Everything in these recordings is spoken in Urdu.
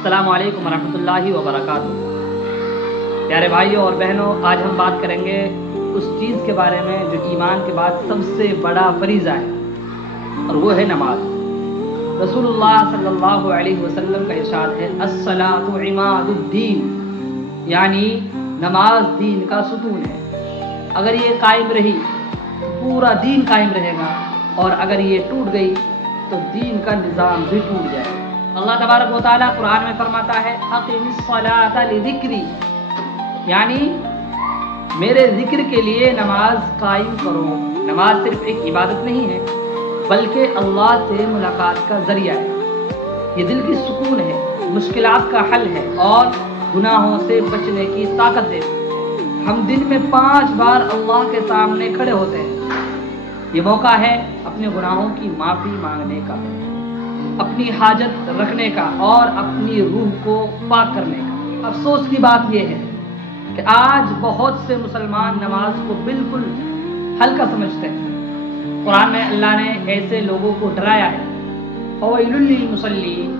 السلام علیکم ورحمۃ اللہ وبرکاتہ۔ پیارے بھائیوں اور بہنوں، آج ہم بات کریں گے اس چیز کے بارے میں جو ایمان کے بعد سب سے بڑا فریضہ ہے، اور وہ ہے نماز۔ رسول اللہ صلی اللہ علیہ وسلم کا ارشاد ہے، الصلاۃ عماد الدین، یعنی نماز دین کا ستون ہے۔ اگر یہ قائم رہی تو پورا دین قائم رہے گا، اور اگر یہ ٹوٹ گئی تو دین کا نظام بھی ٹوٹ جائے گا۔ اللہ تبارک و تعالیٰ قرآن میں فرماتا ہے، اقم الصلاۃ لذکری، یعنی میرے ذکر کے لیے نماز قائم کرو۔ نماز صرف ایک عبادت نہیں ہے بلکہ اللہ سے ملاقات کا ذریعہ ہے۔ یہ دل کی سکون ہے، مشکلات کا حل ہے اور گناہوں سے بچنے کی طاقت دیتی ہے۔ ہم دن میں 5 بار اللہ کے سامنے کھڑے ہوتے ہیں۔ یہ موقع ہے اپنے گناہوں کی معافی مانگنے کا، اپنی حاجت رکھنے کا اور اپنی روح کو پاک کرنے کا۔ افسوس کی بات یہ ہے کہ آج بہت سے مسلمان نماز کو بالکل ہلکا سمجھتے ہیں۔ قرآن میں اللہ نے ایسے لوگوں کو ڈرایا ہے، فویل للمصلین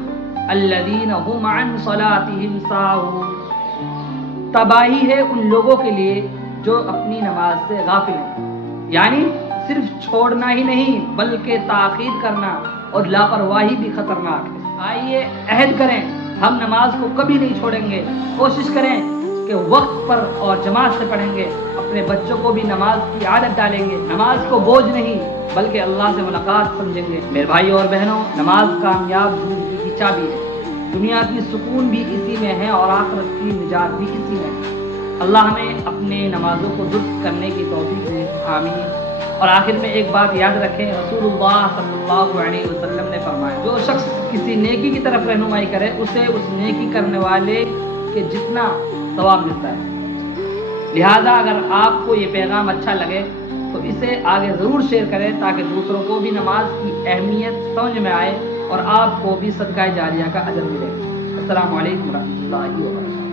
الذین هم عن صلاتهم ساہون، تباہی ہے ان لوگوں کے لیے جو اپنی نماز سے غافل ہیں۔ یعنی صرف چھوڑنا ہی نہیں بلکہ تاخیر کرنا اور لاپرواہی بھی خطرناک ہے۔ آئیے عہد کریں، ہم نماز کو کبھی نہیں چھوڑیں گے۔ کوشش کریں کہ وقت پر اور جماعت سے پڑھیں گے، اپنے بچوں کو بھی نماز کی عادت ڈالیں گے۔ نماز کو بوجھ نہیں بلکہ اللہ سے ملاقات سمجھیں گے۔ میرے بھائیوں اور بہنوں، نماز کامیاب زندگی کی چابی ہے۔ دنیا کی سکون بھی اسی میں ہے اور آخرت کی نجات بھی اسی میں ہے۔ اللہ ہمیں اپنے نمازوں کو درست کرنے کی توفیق دے، آمین۔ اور آخر میں ایک بات یاد رکھیں، رسول اللہ صلی اللہ علیہ وسلم نے فرمایا، جو شخص کسی نیکی کی طرف رہنمائی کرے اسے اس نیکی کرنے والے کے جتنا ثواب ملتا ہے۔ لہذا اگر آپ کو یہ پیغام اچھا لگے تو اسے آگے ضرور شیئر کریں تاکہ دوسروں کو بھی نماز کی اہمیت سمجھ میں آئے اور آپ کو بھی صدقہ جاریہ کا اجر ملے۔ السلام علیکم ورحمۃ اللہ وبرکاتہ۔